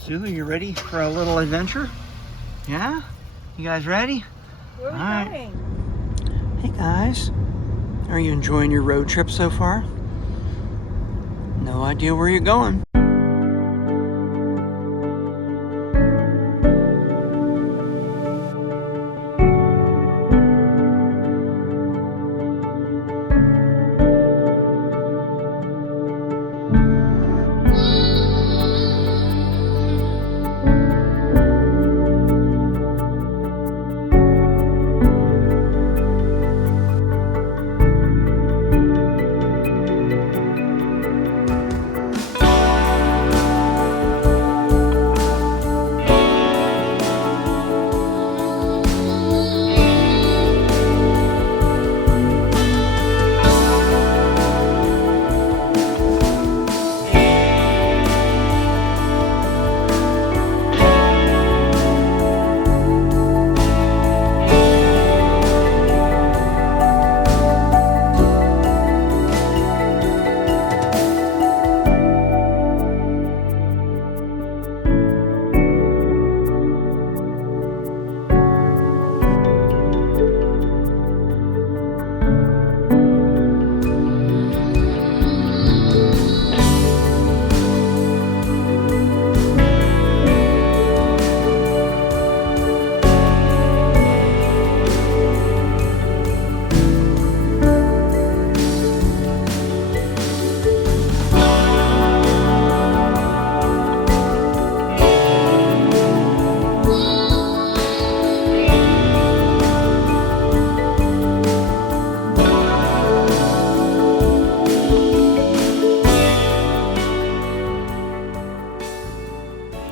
Zulu, you ready for a little adventure? Yeah? You guys ready? Where are we going? Hey guys, are you enjoying your road trip so far? No idea where you're going.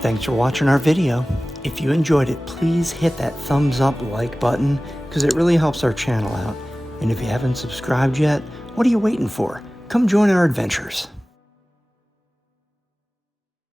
Thanks for watching our video. If you enjoyed it, please hit that thumbs up like button because it really helps our channel out. And if you haven't subscribed yet, what are you waiting for? Come join our adventures.